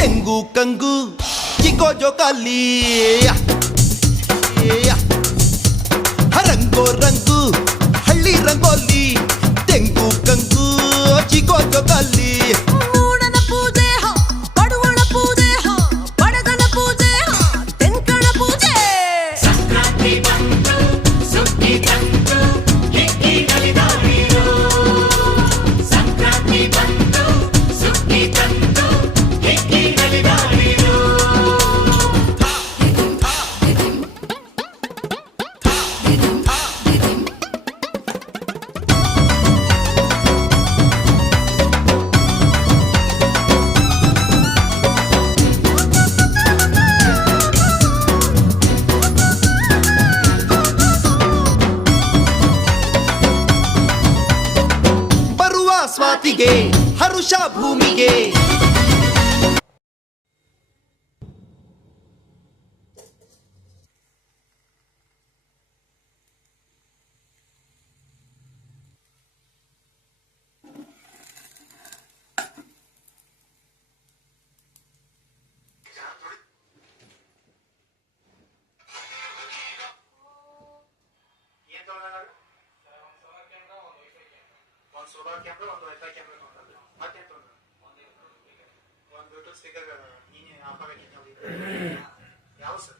ತೆಂಗು ಕಂಗು ಚಿಕೋ ಜೋಕಾಲಿ ರಂಗೋ ರಂಗು ಹಳ್ಳಿ ರಂಗೋಲಿ ತೆಂಗು ಕಂಗು ಚಿಕೋ ಜೋಕಾಲಿ ಮೂಡನ ಪೂಜೆ ಪಡುವಣ ಪೂಜೆ ಬಡಗನ ಪೂಜೆ ತೆಂಕಣ ಪೂಜೆ ಸಂಕ್ರಾಂತಿ ಬಂತು ಸುಗ್ಗಿ ತಂತು ಹಿಕ್ಕಿ ನಲಿದಾಡಿರೋ ಸಂಕ್ರಾಂತಿ ಬಂತು ಸುಗ್ಗಿ ತಂತು ಹಿಕ್ಕಿ ನಲಿದಾಡಿರೋ ಬರುವ ಸ್ವಾತಿಗೆ ಹರುಷ ಭೂಮಿಗೆ ಒಂದು ಸೋಲಾರ್ ಕ್ಯಾಮ್ರಾ ಒಂದು ವೈಫೈ ಕ್ಯಾಮ್ರಾ ತೊಗೊಂಡ್ರೆ ಮತ್ತೆ ತೊಗೊಂಡ್ರೆ ಒಂದು ಬ್ಲೂಟೂತ್ ಸ್ಪೀಕರ್ ನೀನೇ ಆಫ್ ಆಗೈತಿ ಯಾವ ಸರ್